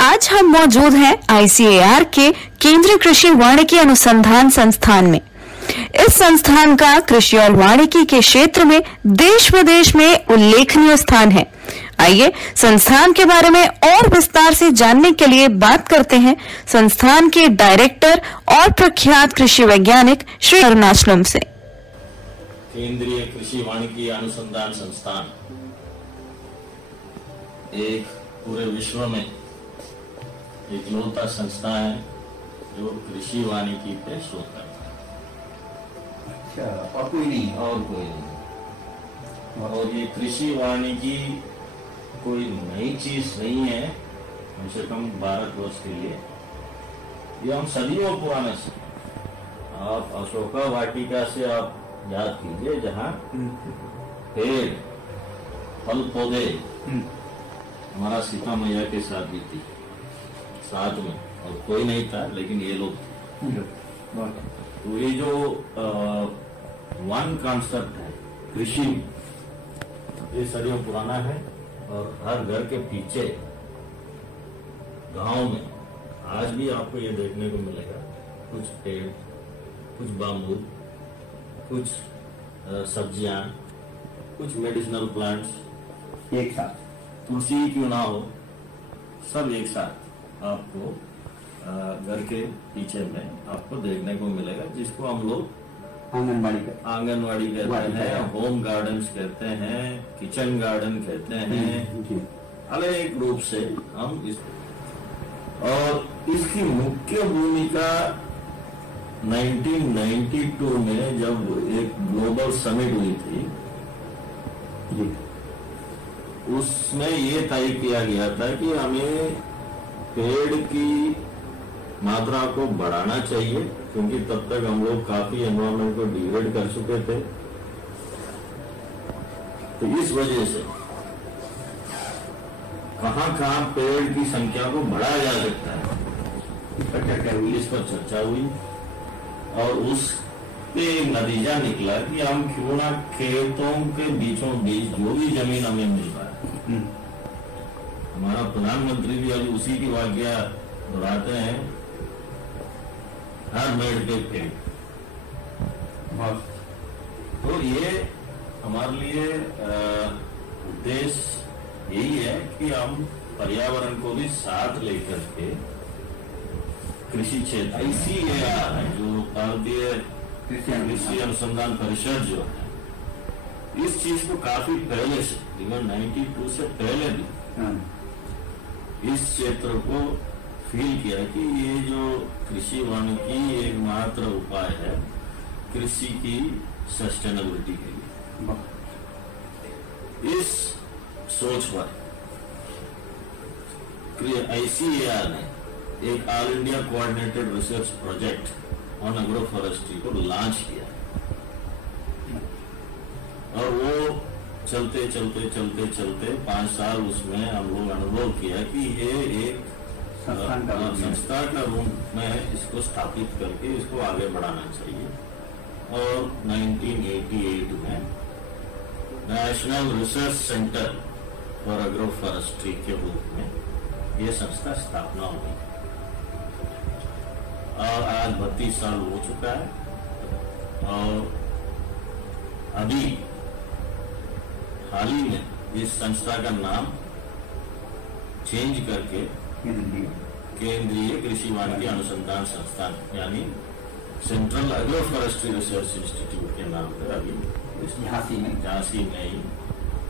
आज हम मौजूद हैं ICAR के केंद्रीय कृषि वानिकी अनुसंधान संस्थान में। इस संस्थान का कृषि और वानिकी के क्षेत्र में देश विदेश में उल्लेखनीय स्थान है। आइए संस्थान के बारे में और विस्तार से जानने के लिए बात करते हैं संस्थान के डायरेक्टर और प्रख्यात कृषि वैज्ञानिक श्री अरुणाचलम से। केंद्रीय कृषि वानिकी अनुसंधान संस्थान एक पूरे विश्व में इकलौता संस्था है जो कृषि वानिकी पे शोध करता है। अच्छा, और कोई नहीं? और कोई नहीं। और ये कृषि वानिकी कोई नई चीज नहीं है, कम से कम भारतवर्ष के लिए ये हम सदियों पुराने से, आप अशोका वाटिका से आप याद कीजिए, जहाँ पेड़ फल पौधे हमारा सीता मैया के साथ भी थी, साथ में, और कोई नहीं था लेकिन ये लोग थे। तो ये जो वन कॉन्सेप्ट है कृषि, ये सदियों पुराना है और हर घर के पीछे गांव में आज भी आपको ये देखने को मिलेगा। कुछ पेड़, कुछ बाम्बू, कुछ सब्जियां, कुछ मेडिसिनल प्लांट्स एक साथ, तुलसी क्यों ना हो, सब एक साथ आपको घर के पीछे में आपको देखने को मिलेगा, जिसको हम लोग आंगनवाड़ी कहते हैं, होम गार्डन्स कहते हैं, किचन गार्डन कहते हैं, अलग एक रूप से हम इस। और इसकी मुख्य भूमिका 1992 में जब एक ग्लोबल समिट हुई थी, उसमें ये तय किया गया था कि हमें पेड़ की मात्रा को बढ़ाना चाहिए, क्योंकि तब तक हम लोग काफी एनवायरमेंट को डिग्रेड कर चुके थे। तो इस वजह से कहां पेड़ की संख्या को बढ़ाया जा सकता है, इस पर चर्चा हुई और उस पे नतीजा निकला कि हम क्यों ना खेतों के बीचों बीच जो भी जमीन हमें मिल रहा है, हमारा प्रधानमंत्री भी आज उसी की वाक्या दोहराते हैं, हर पेड़ के पेड़। तो ये हमारे लिए उद्देश्य यही है कि हम पर्यावरण को भी साथ लेकर के कृषि क्षेत्र ICAR है, जो भारतीय कृषि अनुसंधान परिषद जो है, इस चीज को काफी पहले से, इवन 92 से पहले भी इस क्षेत्र को फील किया कि ये जो कृषि वानिकी एकमात्र उपाय है कृषि की सस्टेनेबिलिटी के लिए। इस सोच पर ICAR ने एक all India coordinated research project on agro forestry को लॉन्च किया और वो चलते चलते 5 साल उसमें हम लोग अनुभव किया कि ये एक संस्था का रूप में इसको स्थापित करके इसको आगे बढ़ाना चाहिए। और 1988 में national research centre for agro forestry के रूप में ये संस्था स्थापना हुई और आज 32 साल हो चुका है। और अभी हाल ही में इस संस्था का नाम चेंज करके केंद्रीय कृषि वानिकी अनुसंधान संस्थान यानी central agro forestry research institute के नाम पर अभी झांसी में ही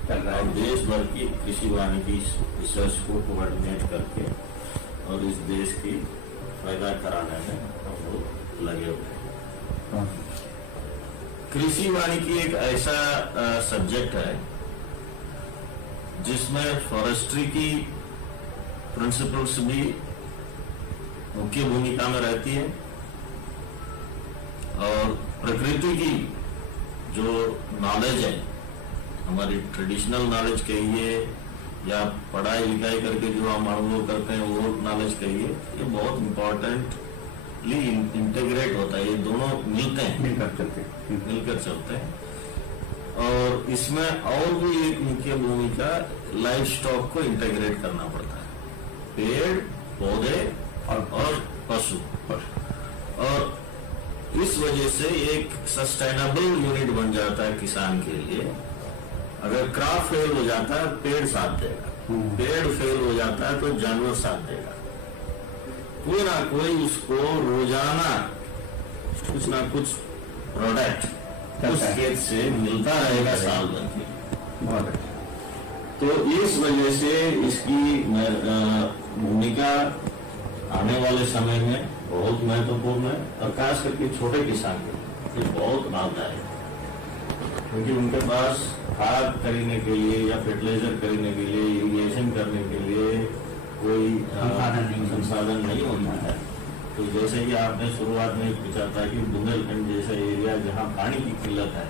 चल रहा है। देश भर की कृषि वानिकी रिसर्च को कोऑर्डिनेट करके और इस देश की फायदा कराने में हम लोग लगे हुए हैं। कृषि वानिकी एक ऐसा सब्जेक्ट है जिसमें फॉरेस्ट्री की प्रिंसिपल्स भी मुख्य भूमिका में रहती है और प्रकृति की जो नॉलेज है, हमारी ट्रेडिशनल नॉलेज कहिए या पढ़ाई लिखाई करके जो हम अनुभव करते हैं वो नॉलेज कहिए, ये बहुत इम्पोर्टेंटली इंटीग्रेट होता है। ये दोनों मिलते हैं, मिलकर चलते हैं। और इसमें और भी एक मुख्य भूमिका लाइफ स्टॉक को इंटीग्रेट करना पड़ता है। पेड़, पौधे और पशु। और इस वजह से एक सस्टेनेबल यूनिट बन जाता है किसान के लिए। अगर क्रॉप फेल हो जाता है, पेड़ साथ देगा, पेड़ फेल हो जाता है तो जानवर साथ देगा। कोई ना कोई उसको रोजाना कुछ ना कुछ प्रोडक्ट उस खेत से मिलता रहेगा साल भर की। तो इस वजह से इसकी भूमिका आने वाले समय में बहुत महत्वपूर्ण है, और खास करके छोटे किसान के लिए बहुत लाभदायक है, क्योंकि उनके पास खाद खरीदने के लिए या फर्टिलाइजर खरीदने के लिए, इरिगेशन करने के लिए कोई संसाधन नहीं होता है। तो जैसे कि आपने शुरुआत में पूछा था कि बुंदेलखंड जैसा एरिया जहाँ पानी की किल्लत है,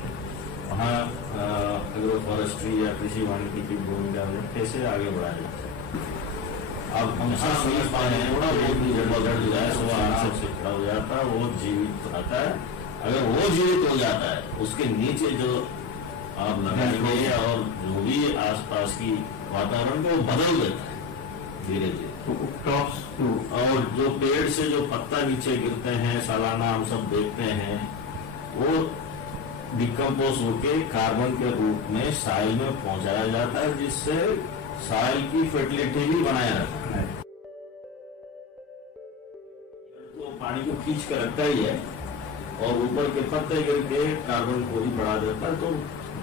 वहाँ एग्रो फॉरेस्ट्री या कृषि वानिकी की भूमिका में कैसे आगे बढ़ाया जाता है। अब हम समझ पा रहे हैं, थोड़ा बहुत भी जड़ जाए तो वो आराम से खड़ा हो जाता है, वो जीवित रहता है। अगर वो जीवित हो जाता है, उसके नीचे जो आप लगाएंगे और जो भी आसपास की वातावरण को बदल देता है धीरे धीरे। और जो पेड़ से जो पत्ता नीचे गिरते हैं सालाना हम सब देखते हैं, वो डिकम्पोज होके कार्बन के रूप में साइल में पहुंचाया जाता है, जिससे साइल की फर्टिलिटी भी बनाया रहता है। तो पानी को खींच कर रखता ही है और ऊपर के पत्ते गिर के कार्बन को भी बढ़ा देता है, तो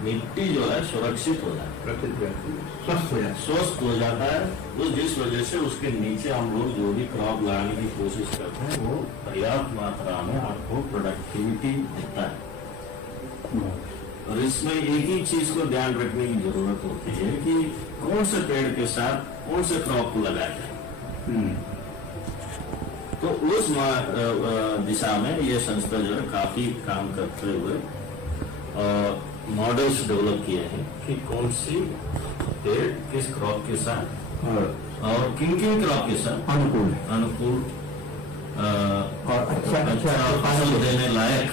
मिट्टी जो है सुरक्षित हो जाता है, स्वस्थ हो जाता है। तो जिस वजह से उसके नीचे हम लोग जो भी क्रॉप लगाने की कोशिश करते हैं, वो पर्याप्त मात्रा में आपको प्रोडक्टिविटी देता है। और इसमें एक ही चीज को ध्यान रखने की जरूरत होती है कि कौन से पेड़ के साथ कौन से क्रॉप को लगाया जाए। तो उस दिशा में ये संस्था जो है काफी काम करते हुए मॉडल्स डेवलप किए हैं कि कौन सी पेड़ किस क्रॉप के साथ और किन किन क्रॉप के साथ अनुकूल और अच्छा फसल देने लायक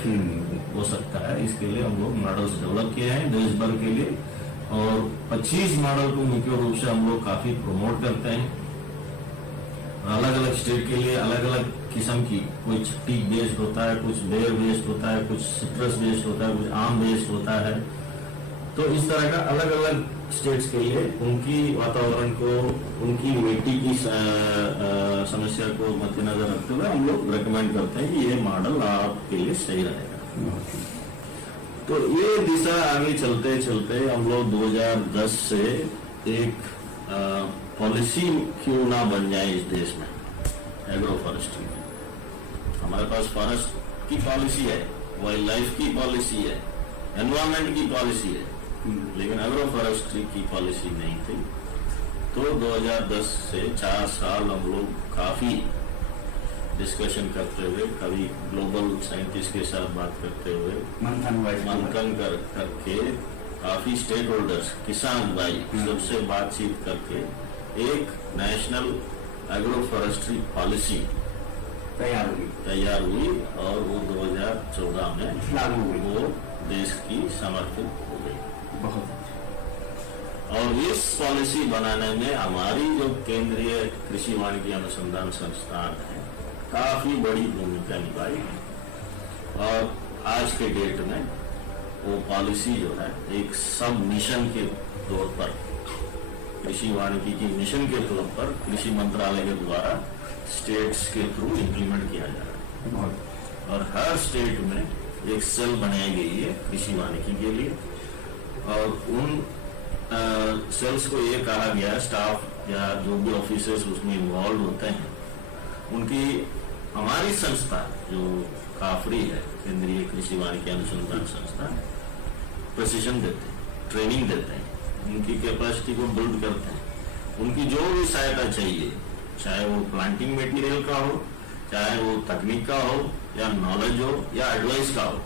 हो सकता है। इसके लिए हम लोग मॉडल्स डेवलप किए हैं देश भर के लिए, और 25 मॉडल को मुख्य रूप से हम लोग काफी प्रमोट करते हैं। अलग अलग स्टेट के लिए अलग अलग किस्म की, कोई टीक बेस्ड होता है, कुछ बेर बेस्ड होता है, कुछ सिट्रस बेस्ड होता है, कुछ आम बेस्ड होता है। तो इस तरह का अलग अलग स्टेट्स के लिए उनकी वातावरण को, उनकी मिट्टी की समस्या को मद्देनजर रखते हुए हम लोग रेकमेंड करते हैं कि ये मॉडल आपके लिए सही रहेगा। तो ये दिशा आगे चलते चलते हम लोग 2010 से एक पॉलिसी क्यों ना बन जाए इस देश में एग्रो फॉरेस्ट्री की। हमारे पास फॉरेस्ट की पॉलिसी है, वाइल्ड लाइफ की पॉलिसी है, एनवायरमेंट की पॉलिसी है, लेकिन एग्रो फॉरेस्ट्री की पॉलिसी नहीं थी। तो 2010 से 4 साल हम लोग काफी डिस्कशन करते हुए, कभी ग्लोबल साइंटिस्ट के साथ बात करते हुए, मंथन करके काफी स्टेक होल्डर्स, किसान भाई सबसे बातचीत करके एक नेशनल एग्रो फॉरेस्ट्री पॉलिसी तैयार हुई और वो 2014 में लागू हुई, वो देश की समर्पित हो गई। बहुत और इस पॉलिसी बनाने में हमारी जो केंद्रीय कृषि वानिकी अनुसंधान संस्थान है काफी बड़ी भूमिका निभाई है। और आज के डेट में वो पॉलिसी जो है एक सब मिशन के तौर पर, कृषि वानिकी की मिशन के तौर पर कृषि मंत्रालय के द्वारा स्टेट्स के थ्रू इम्प्लीमेंट किया जा रहा है। और हर स्टेट में एक सेल बनाई गई है कृषि वानिकी के लिए, और उन सेल्स को ये कहा गया है, स्टाफ या जो भी ऑफिसर्स उसमें इन्वॉल्व होते हैं, उनकी हमारी संस्था जो काफरी है, केंद्रीय कृषि वानिकी अनुसंधान संस्था, प्रशिक्षण देते हैं, ट्रेनिंग देते हैं, उनकी कैपेसिटी को बिल्ड करते हैं। उनकी जो भी सहायता चाहिए, चाहे वो प्लांटिंग मटेरियल का हो, चाहे वो तकनीक का हो, या नॉलेज हो, या एडवाइस का हो,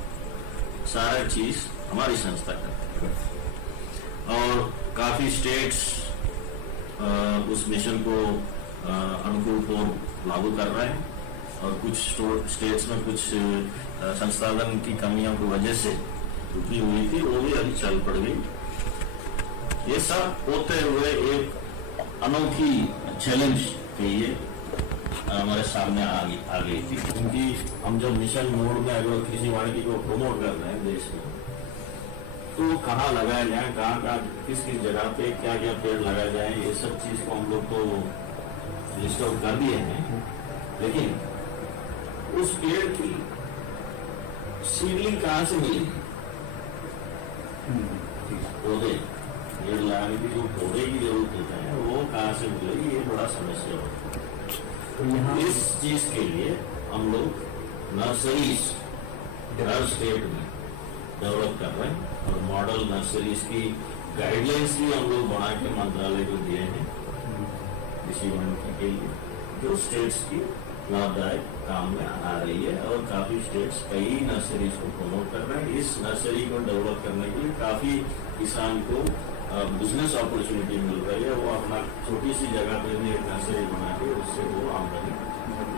सारा चीज हमारी संस्था करती है। और काफी स्टेट्स उस मिशन को अनुकूल तौर लागू कर रहे हैं, और कुछ स्टेट्स में कुछ संसाधन की कमियों की वजह से रुकी हुई थी, वो भी अभी चल पड़ गई। ये सब होते हुए एक अनोखी चैलेंज कि ये हमारे सामने आ गई थी, क्योंकि हम जब मिशन मोड में एग्रो कृषि वानिकी को प्रमोट कर रहे हैं देश में, तो कहाँ लगाया जाए, कहाँ किस किस जगह पे क्या क्या पेड़ लगाए जाए, ये सब चीज को हम लोग तो लिस्ट आउट कर दिए हैं। लेकिन उस पेड़ की सीडलिंग कहाँ से मिलेगी, पौधे पेड़ लगाने की जो पौधे की जरूरत होता है वो कहाँ से मिलेगी, ये बड़ा समस्या होता है। तो इस चीज के लिए हम लोग नर्सरीज हर स्टेट में डेवलप कर रहे हैं, और मॉडल नर्सरीज की गाइडलाइंस भी हम लोग बना के मंत्रालय को दिए हैं कृषि वानिकी के लिए, जो स्टेट्स की लाभदायक काम में आ रही है। और काफी स्टेट्स कई नर्सरीज को प्रमोट कर रहे हैं। इस नर्सरी को डेवलप करने के लिए काफी किसान को बिजनेस अपॉर्चुनिटी मिल रही है। वो अपना छोटी सी जगह पे भी एक नर्सरी बना के उससे वो आमदनी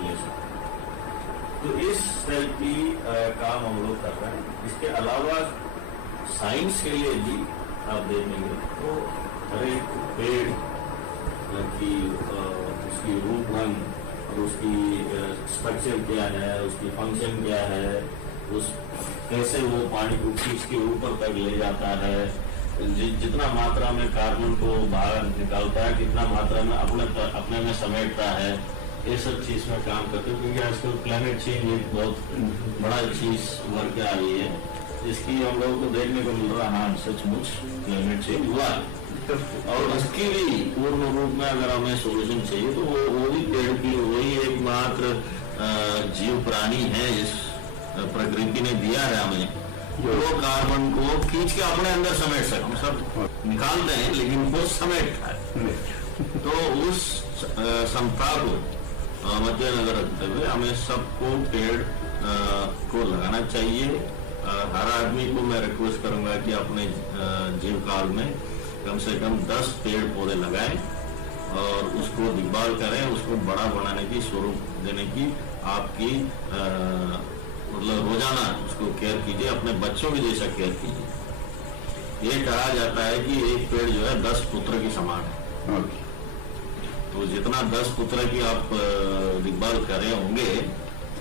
ले सकते हैं। तो इस टाइप की काम हम लोग कर रहे हैं। इसके अलावा साइंस के लिए भी आप देखेंगे तो हर एक पेड़ की उसकी रूप रंग और उसकी स्ट्रक्चर क्या है, उसकी फंक्शन क्या है, उस कैसे वो पानी को खींच के ऊपर तक ले जाता है, जितना मात्रा में कार्बन को बाहर निकालता है, कितना मात्रा में अपने में समेटता है, ये सब चीज में काम करते हैं। क्योंकि आजकल क्लाइमेट चेंज एक बहुत बड़ा चीज उभर के आ रही है, जिसकी हम लोगों को देखने को मिल रहा है। हाँ, सचमुच क्लाइमेट चेंज हुआ है, और उसकी भी पूर्ण रूप में अगर हमें सोल्यूशन चाहिए तो वो भी पेड़ की वही एकमात्र जीव प्राणी है जिस प्रकृति ने दिया है हमें, वो कार्बन को खींच के अपने अंदर समेट सकते हैं। सब निकालते हैं लेकिन वो समेटता है। तो उस क्षमता को मद्देनजर रखते हुए हमें सबको पेड़ को लगाना चाहिए। हर आदमी को मैं रिक्वेस्ट करूंगा कि अपने जीव काल में कम से कम 10 पेड़ पौधे लगाएं और उसको देखभाल करें, उसको बड़ा बनाने की, स्वरूप देने की आपकी मतलब रोजाना उसको केयर कीजिए, अपने बच्चों की जैसा केयर कीजिए। ये कहा जाता है कि एक पेड़ जो है 10 पुत्र के समान है। तो जितना 10 पुत्र की आप देखभाल कर रहे होंगे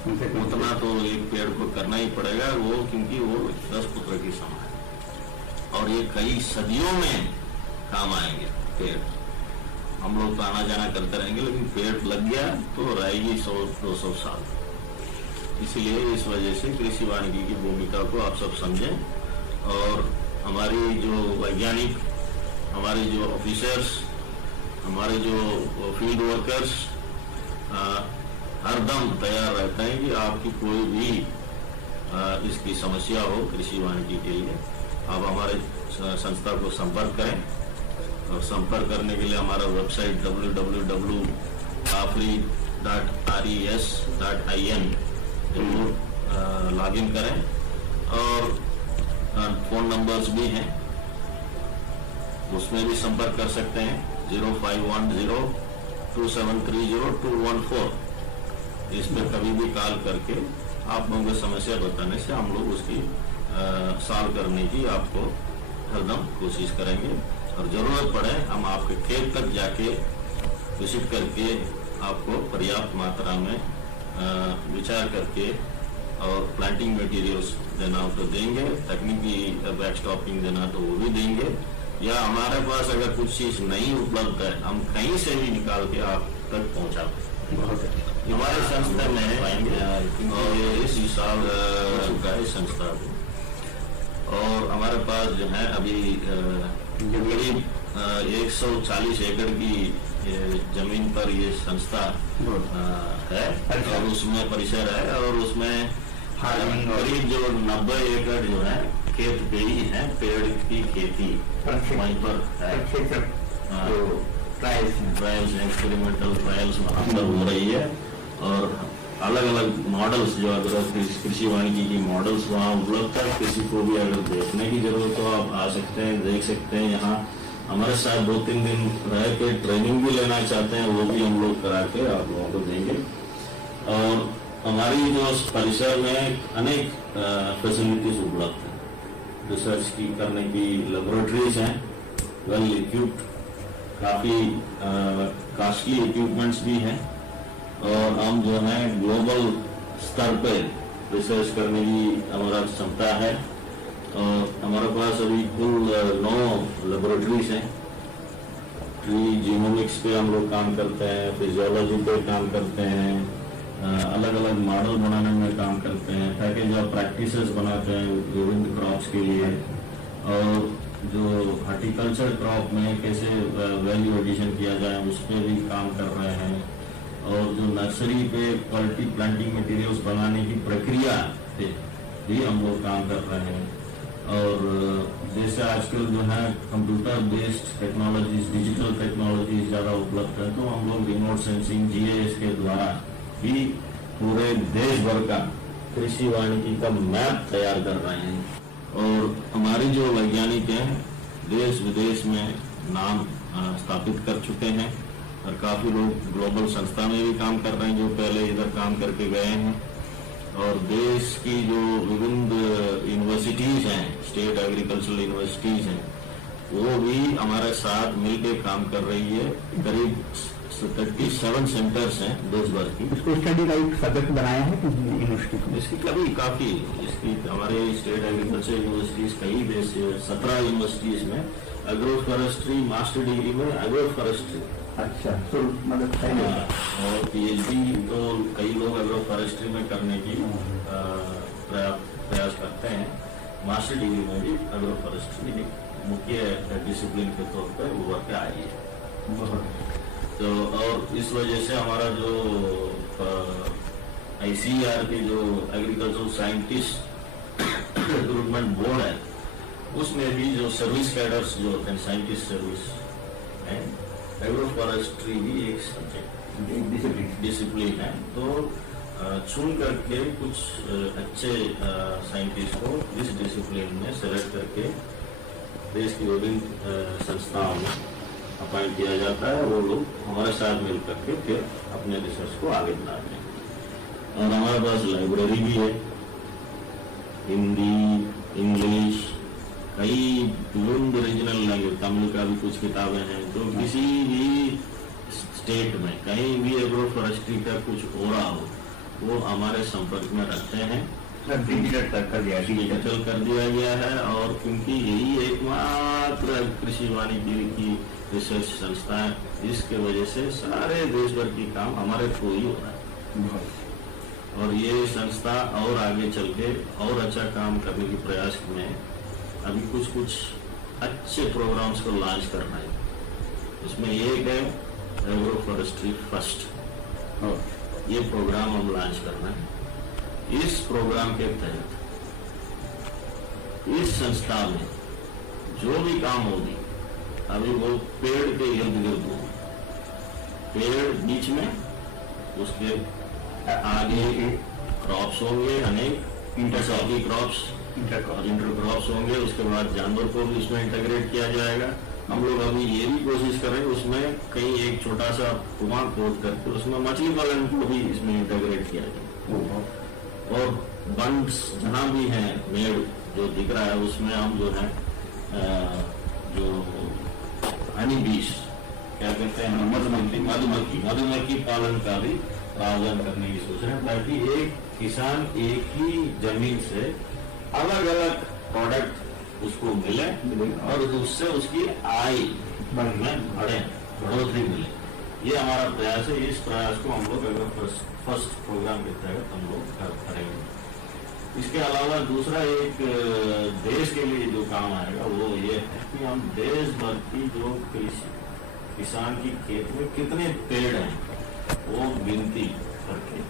उतना तो एक पेड़ को करना ही पड़ेगा, वो क्योंकि वो 10 पुत्र की समान है और ये कई सदियों में काम आएंगे पेड़। हम लोग तो आना जाना करते रहेंगे, लेकिन पेड़ लग गया तो रहेगी 100-200 साल। इसलिए इस वजह से कृषि वानिकी की भूमिका को आप सब समझें और हमारी जो वैज्ञानिक, हमारे जो ऑफिसर्स, हमारे जो फील्ड वर्कर्स हरदम तैयार रहते हैं कि आपकी कोई भी इसकी समस्या हो कृषि वानिकी के लिए आप हमारे संस्था को संपर्क करें। और संपर्क करने के लिए हमारा वेबसाइट www.kafri.res.in जरूर लॉग इन करें। और फोन नंबर्स भी हैं, उसमें भी संपर्क कर सकते हैं 0510-2730-214। इस पर कभी भी कॉल करके आप लोगों को समस्या बताने से हम लोग उसकी सॉल्व करने की आपको हरदम कोशिश करेंगे। और जरूरत पड़े हम आपके खेत तक जाके विजिट करके आपको पर्याप्त मात्रा में विचार करके और प्लांटिंग मटेरियल्स देना हो तो देंगे, तकनीकी बैकस्टॉपिंग देना तो वो भी देंगे, या हमारे पास अगर कुछ चीज नहीं उपलब्ध है हम कहीं से भी निकाल के आप तक पहुंचा हमारे संस्था में पाएंगे। और ये इसी साल हो चुका है संस्था को। और हमारे पास जो है अभी करीब 140 एकड़ की जमीन पर ये संस्था है और उसमें परिसर है और उसमें करीब जो 90 एकड़ जो है खेत पे ही है, पेड़ की खेती वहीं पर है। ट्रायल्स एक्सपेरिमेंटल ट्रायल्स वहाँ पर हो रही है और अलग अलग मॉडल्स जो अगर कृषि वानिकी की मॉडल्स वहाँ उपलब्ध है। किसी को भी अगर देखने की जरूरत हो आप आ सकते हैं, देख सकते हैं। यहाँ हमारे साथ 2-3 दिन रह के ट्रेनिंग भी लेना चाहते हैं वो भी हम लोग करा के आप लोगों को देंगे। और हमारी जो परिसर में अनेक फैसिलिटीज उपलब्ध है। रिसर्च की करने की लेबोरेटरीज हैं, वेल इक्विप्ड काफी कॉस्टली इक्विपमेंट्स भी हैं और हम जो है ग्लोबल स्तर पे रिसर्च करने की हमारा क्षमता है और हमारे पास अभी कुल 9 लेबोरेटरीज हैं। ट्री जीनोमिक्स पे हम लोग काम करते हैं, फिजियोलॉजी पे काम करते हैं, अलग अलग मॉडल बनाने में काम करते हैं, पैकेज ऑफ प्रैक्टिसेस बनाते हैं विभिन्न क्रॉप्स के लिए और जो हॉर्टिकल्चर क्रॉप में कैसे वैल्यू एडिशन किया जाए उस पर भी काम कर रहे हैं और जो नर्सरी पे क्वालिटी प्लांटिंग मटेरियल्स बनाने की प्रक्रिया पे भी हम लोग काम कर रहे हैं। और जैसे आजकल जो है computer based technologies, digital technologies ज़्यादा उपलब्ध है तो हम लोग रिमोट सेंसिंग GIS के द्वारा भी पूरे देश भर का कृषि वानिकी का मैप तैयार कर रहे हैं और हमारी जो वैज्ञानिक हैं देश विदेश में नाम स्थापित कर चुके हैं और काफी लोग ग्लोबल संस्था में भी काम कर रहे हैं जो पहले इधर काम करके गए हैं और देश की जो विभिन्न यूनिवर्सिटीज हैं, स्टेट एग्रीकल्चरल यूनिवर्सिटीज हैं, वो भी हमारे साथ मिलकर काम कर रही है। करीब 37 सेंटर्स हैं देश भर की। इसको स्टडी का एक सब्जेक्ट बनाया है यूनिवर्सिटी को? इसकी कभी काफी इसकी हमारे स्टेट एग्रीकल्चर यूनिवर्सिटीज कई देश 17 यूनिवर्सिटीज में एग्रो फॉरेस्ट्री मास्टर डिग्री में एग्रो फॉरेस्ट्री। अच्छा, तो मतलब और PhD तो कई लोग एग्रो फॉरेस्ट्री में करने की प्रयास करते हैं। मास्टर डिग्री में भी एग्रो फॉरेस्ट्री मुख्य डिसिप्लिन के तौर पर उभर के आई है। तो और इस वजह से हमारा जो ICAR की जो एग्रीकल्चरल साइंटिस्ट रिक्रूटमेंट बोर्ड है उसमें भी जो सर्विस कैडर्स जो होते हैं साइंटिस्ट सर्विस है, एग्रो फॉरेस्ट्री भी एक सब्जेक्ट डिसिप्लिन है। तो चुन करके कुछ अच्छे साइंटिस्ट को इस डिसिप्लिन में सेलेक्ट करके देश की विभिन्न संस्थाओं में अपॉइंट किया जाता है। वो लोग हमारे साथ मिल करके फिर अपने रिसर्च को आगे बढ़ाते हैं और हमारे पास लाइब्रेरी भी है, हिंदी, इंग्लिश, कई विभिन्न रीजनल लैंग्वेज, तमिल का भी कुछ किताबें हैं। तो किसी भी स्टेट में कहीं भी एग्रो फॉरेस्ट्री का कुछ हो रहा हो वो हमारे संपर्क में रखते हैं। डिजिटल कर दिया गया है और क्योंकि यही एकमात्र कृषि वानिकी की रिसर्च संस्था है, इसके वजह से सारे देश भर की काम हमारे थ्रू ही हो रहा है और ये संस्था और आगे चल के और अच्छा काम करने की प्रयास में अभी कुछ अच्छे प्रोग्राम्स को लॉन्च करना है। उसमें एक है एग्रो फॉरेस्ट्री फर्स्ट, ये प्रोग्राम हम लॉन्च करना है। इस प्रोग्राम के तहत इस संस्था में जो भी काम होगी अभी वो पेड़ के इर्द गिर्द हो, पेड़ बीच में, उसके आगे क्रॉप्स होंगे, अनेक इंटरक्रॉप क्रॉप्स इंटर क्रॉप्स होंगे। उसके बाद जानवर को भी उसमें इंटीग्रेट किया जाएगा। हम लोग अभी ये भी कोशिश कर रहे हैं उसमें कहीं एक छोटा सा कुआं खोद करके उसमें मछली पालन को भी इसमें इंटीग्रेट किया जाए और बंड्स जहाँ भी हैं मेड़ जो दिख रहा है उसमें हम जो है जो हनी बीज क्या कहते हैं मधुमक्खी पालन का भी प्रावधान करने की सोच रहे हैं ताकि एक किसान एक ही जमीन से अलग अलग प्रोडक्ट उसको मिले और उससे उसकी आय में बढ़ोतरी मिले। ये हमारा प्रयास है। इस प्रयास को हम लोग फर्स्ट प्रोग्राम के तहत हम लोग करेंगे। इसके अलावा दूसरा एक देश के लिए जो काम आएगा वो ये है कि हम देश भर की जो किसान की खेत में कितने पेड़ हैं वो गिनती करके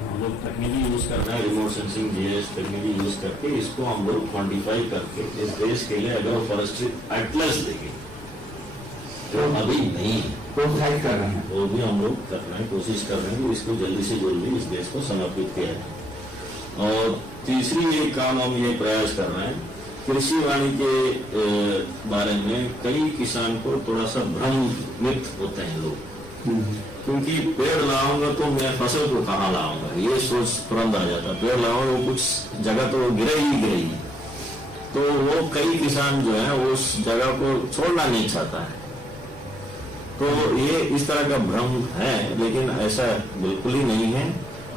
हम लोग तकनीकी यूज कर रहे हैं, रिमोट सेंसिंग GIS तकनीकी यूज करके इसको हम लोग क्वांटिफाई करके इस देश के लिए एग्रो फॉरेस्ट्री एटलस देंगे तो अभी नहीं प्रोत्साहित कर रहे हैं, वो भी हम लोग कर रहे हैं, कोशिश कर रहे हैं कि इसको जल्दी से जल्दी इस देश को समर्पित किया जाए। और तीसरी एक काम हम ये प्रयास कर रहे हैं, कृषि वानिकी के बारे में कई किसान को थोड़ा सा भ्रमित होते हैं लोग, क्योंकि पेड़ लाऊंगा तो मैं फसल को कहाँ लाऊंगा ये सोच तुरंत आ जाता। पेड़ लाऊंगा वो कुछ जगह तो गिरेगी, तो वो कई किसान जो है उस जगह को छोड़ना नहीं चाहता है तो ये इस तरह का भ्रम है, लेकिन ऐसा बिल्कुल ही नहीं है।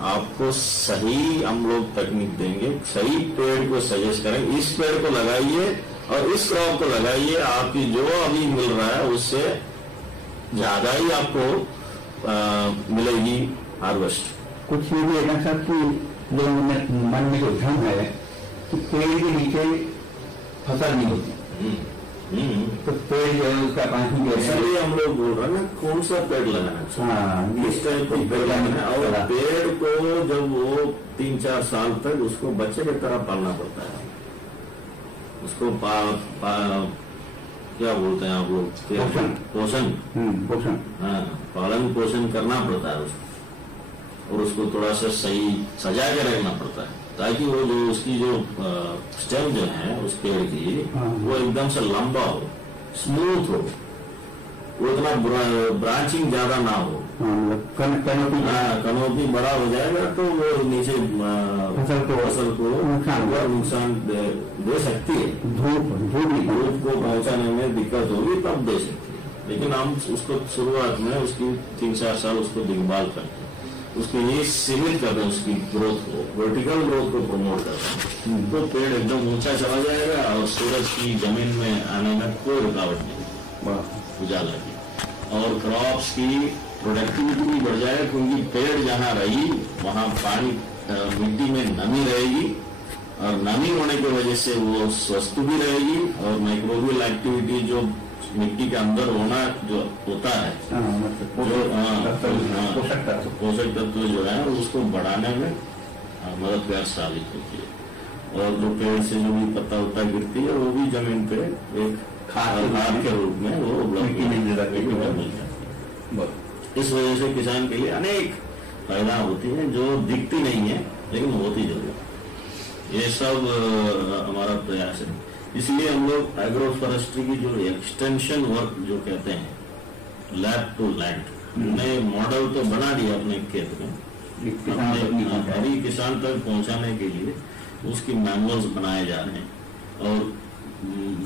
आपको सही हम लोग तकनीक देंगे, सही पेड़ को सजेस्ट करेंगे, इस पेड़ को लगाइए और इस क्रॉप को लगाइए, आपकी जो अभी मिल रहा है उससे ज्यादा ही आपको मिलेगी हार्वेस्ट। कुछ ये भी है ना साहब कि लोगों में मन में जो भ्रम है कि पेड़ के नीचे फसल नहीं होती, तो पेड़ जो है उसका पानी जो है, इसलिए हम लोग बोल रहे हैं ना कौन सा पेड़ लगाना चाहिए, हाँ, इस टाइप का पेड़ लगाना है। और पेड़ को जब वो 3-4 साल तक उसको बच्चे की तरह पालना पड़ता है, उसको क्या बोलते हैं आप लोग, पोषण, हाँ, पालन पोषण करना पड़ता है उसको, और उसको थोड़ा सा सही सजा के रखना पड़ता है, ताकि वो जो उसकी जो स्टेम जो है उस पेड़ की, वो एकदम से लंबा हो, स्मूथ हो, वो इतना ब्रांचिंग ज्यादा ना हो। कनोपी बड़ा हो जाएगा तो वो नीचे फसल को नुकसान दे सकती है, धूप को पहुंचाने में दिक्कत होगी तब दे सकती है। लेकिन हम उसको शुरुआत में उसकी 3-4 साल उसको देखभाल करते हैं, उसके लिए सीमित करते हैं, उसकी ग्रोथ को, वर्टिकल ग्रोथ को प्रमोट करते हैं, तो पेड़ एकदम ऊंचा चला जाएगा और सूरज की जमीन में आने में कोई रुकावट नहीं, उजाला की, और क्रॉप्स की प्रोडक्टिविटी भी बढ़ जाएगा, क्योंकि पेड़ जहाँ रही वहाँ पानी मिट्टी में नमी रहेगी, और नमी होने की वजह से वो स्वस्थ भी रहेगी, और माइक्रोबियल एक्टिविटी जो मिट्टी के अंदर होना जो होता है, पोषक तत्व जो है उसको बढ़ाने में मददगार साबित होती है। और जो पेड़ से जो भी पत्ता उत्ता गिरती है वो भी जमीन पे एक खाद के रूप में वो मिट्टी मिल जाती है। इस वजह से किसान के लिए अनेक फायदा होती है जो दिखती नहीं है लेकिन होती जरूर है। ये सब हमारा प्रयास है। इसलिए हम लोग एग्रो फॉरेस्ट्री की जो एक्सटेंशन वर्क जो कहते हैं, लैब टू लैंड, हमने मॉडल तो बना दिया अपने खेत में, अपने किसान तक पहुंचाने के लिए उसकी मैनुअल्स बनाए जा रहे हैं और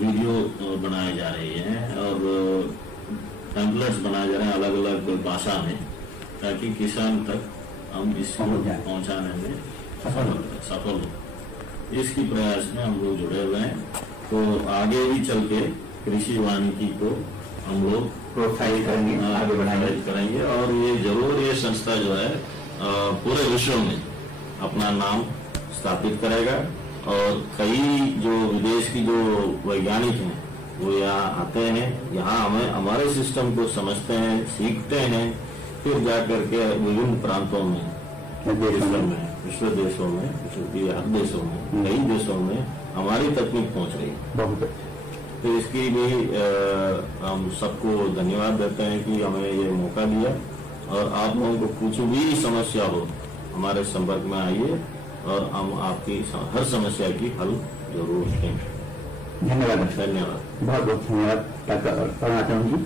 वीडियो बनाए जा रहे हैं और टेम्पलेट्स बनाए जा रहे हैं अलग अलग भाषा में, ताकि किसान तक हम इसको पहुंचाने में सफल हो। इसकी प्रयास में हम लोग जुड़े हुए हैं, तो आगे भी चल के कृषि वानिकी को हम लोग प्रोत्साहित करेंगे, आगे बढ़ाएंगे करेंगे, और ये जरूर ये संस्था जो है पूरे विश्व में अपना नाम स्थापित करेगा, और कई जो विदेश की जो वैज्ञानिक हैं वो यहाँ आते हैं, यहाँ हमें हमारे सिस्टम को समझते हैं, सीखते हैं, फिर जाकर के विभिन्न प्रांतों में, विश्व देशों में, हर देशों में, कई देशों में हमारी तकनीक पहुंच रही है। तो इसकी भी हम सबको धन्यवाद देते हैं कि हमें ये मौका दिया, और आप लोगों को कुछ भी समस्या हो हमारे संपर्क में आइए और हम आपकी हर समस्या की हल जरूर देंगे। धन्यवाद। धन्यवाद, बहुत बहुत धन्यवाद डॉक्टर अरुणाचल जी।